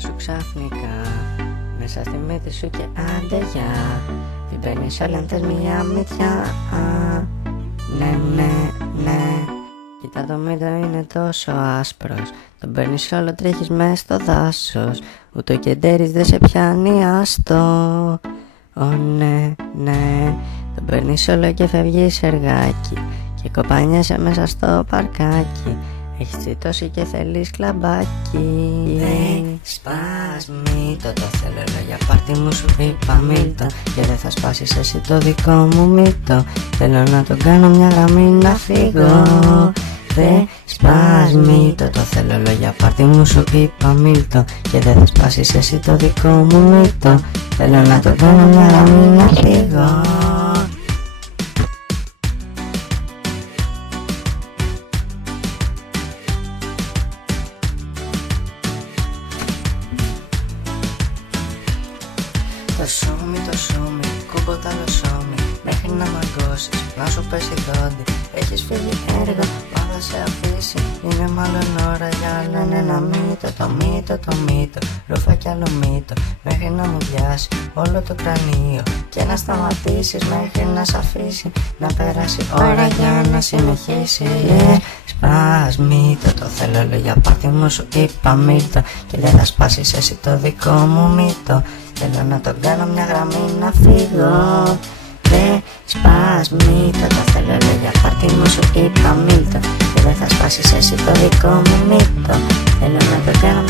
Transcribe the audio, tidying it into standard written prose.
σου ξαφνικά μέσα στη μύτη σου και άντε γεια. Την παίρνεις όλη αν θες μια μύτια. Ναι, ναι, ναι. Κοίτα το μύτο είναι τόσο άσπρος. Τον παίρνεις όλο, τρέχεις μες στο δάσος. Ούτε ο κεντέρης δεν σε πιάνει, άστο. Ω ναι, ναι. Τον παίρνεις όλο και φεύγεις εργάκι και κοπανιέσαι μέσα στο παρκάκι. Έχεις τσιτώσει και θέλεις κλαμπάκι. Σπάσμιτο, το θέλω για πάρτι μου σου είπα μίλτο. Και δεν θα σπάσεις εσύ το δικό μου μύτο. Θέλω να τον κάνω μια γραμμή να φύγω. Δε σπάσμιτο, το θέλω για πάρτι μου σου είπα μίλτο. Και δεν θα σπάσεις εσύ το δικό μου μύτο. Θέλω να τον κάνω μια γραμμή να φύγω. Το σούμι, κούμπο τα λοσόμι. Μέχρι να μαγκώσεις, να σου πέσει δόντι. Έχεις φύγει έργο, μα θα σε αφήσει. Είναι μάλλον ώρα για άλλο ένα μύτο. Το μύτο, ρούφα κι άλλο μύτο. Μέχρι να μου πιάσει όλο το κρανίο. Και να σταματήσεις μέχρι να σ' αφήσει. Να περάσει ώρα για να συνεχίσει. Σπάσμιτο, το θέλω για πάρτι μου σου είπα μύτο. Και δεν θα σπάσεις εσύ το δικό μου μύτο. Θέλω να τον κάνω μια γραμμή να φύγω. Δε σπάσμιτο, το θέλω για πάρτι μου σου είπα μύτο. Και δεν θα σπάσεις εσύ το δικό μου μύτο. Θέλω να τον κάνω